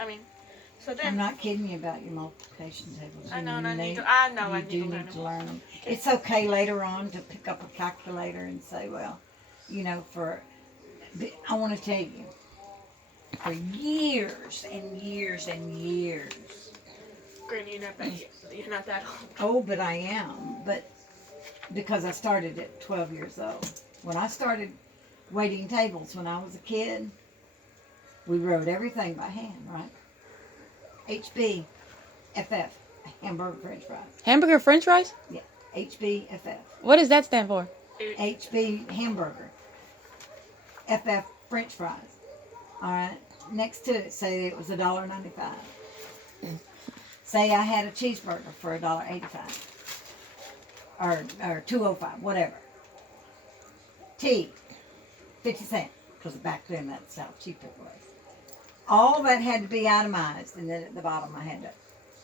I mean, so then. I'm not kidding you about your multiplication tables. I know, and You I need need, to. I know, I you need do to learn need them. to learn them. It's okay later on to pick up a calculator and say, well, you know, I want to tell you, for years and years and years. Granny, you're not that old. Oh, but I am. But because I started at 12 years old. When I started waiting tables when I was a kid, we wrote everything by hand, right? HB, FF, hamburger french fries. Hamburger french fries? Yeah, HBFF. What does that stand for? HB hamburger, FF french fries. All right. Next to it, say it was $1.95. Say I had a cheeseburger for $1.85 or $2.05, whatever. T, 50 cents, because back then that's how cheap it was. All that had to be itemized, and then at the bottom I had to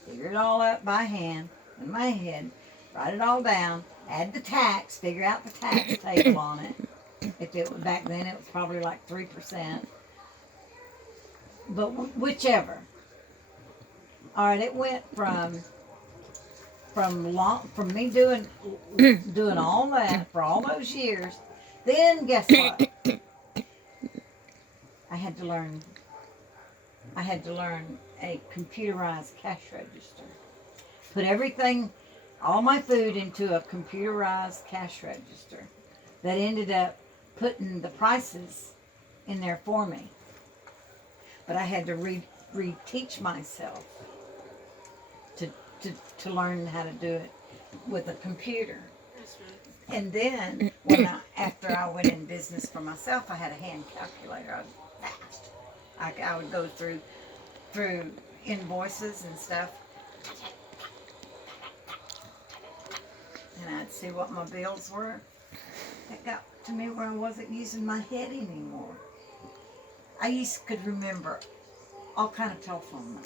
figure it all up by hand in my head, write it all down, add the tax, figure out the tax table on it. If it was back then, it was probably like 3%. But whichever. All right, it went from me doing all that for all those years. Then guess what? I had to learn a computerized cash register. Put everything, all my food into a computerized cash register that ended up putting the prices in there for me. But I had to reteach myself to learn how to do it with a computer. And then after I went in business for myself, I had a hand calculator. I was fast. I would go through invoices and stuff, and I'd see what my bills were. It got to me where I wasn't using my head anymore. Could remember all kind of telephone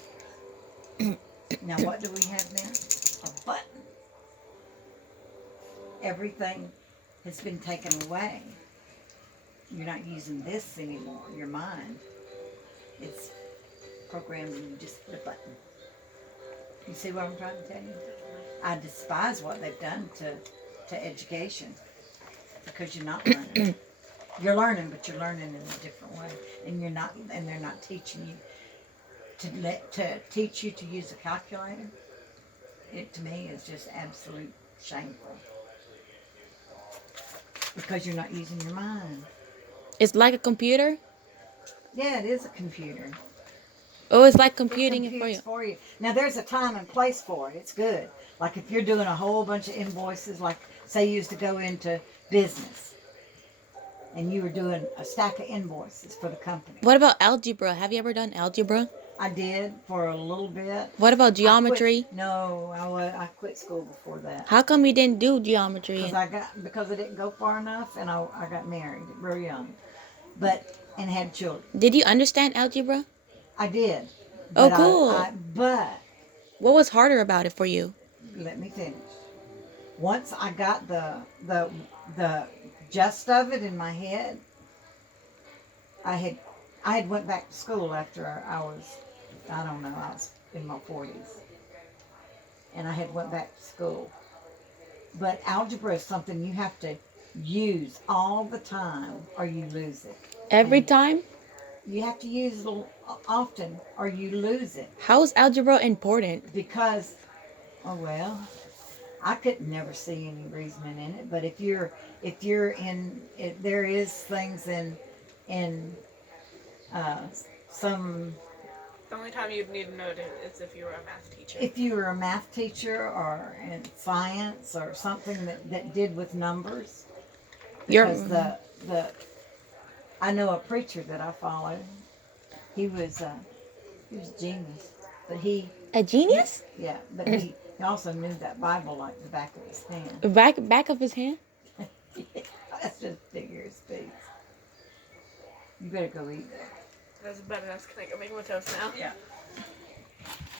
numbers. Now what do we have now? A button. Everything has been taken away. You're not using this anymore, your mind. It's programmed and you just hit a button. You see what I'm trying to tell you? I despise what they've done to education, because you're not learning. You're learning, but you're learning in a different way. And they're not teaching you to teach you to use a calculator. It to me is just absolute shameful. Because you're not using your mind. It's like a computer? Yeah, it is a computer. Oh, it's like computing it for you. Now, there's a time and place for it. It's good. Like if you're doing a whole bunch of invoices, like say you used to go into business and you were doing a stack of invoices for the company. What about algebra? Have you ever done algebra? I did for a little bit. What about geometry? I quit school before that. How come you didn't do geometry? Because I didn't go far enough, and I got married real young, and had children. Did you understand algebra? I did. Oh, cool. But what was harder about it for you? Let me finish. Once I got the gist of it in my head, I had went back to school after I was in my 40s. And I had went back to school. But algebra is something you have to use all the time or you lose it. Every time? You have to use it often or you lose it. How is algebra important? Because, I could never see any reasoning in it. But if you're in, there is things in some. The only time you'd need to know it is if you were a math teacher. If you were a math teacher or in science or something that did with numbers. Because I know a preacher that I followed. He was a genius. But a genius? Yeah, but he also knew that Bible like the back of his hand. Back of his hand? That's just figure of speech. You better go eat. That's better. Can I go make my toast now? Yeah.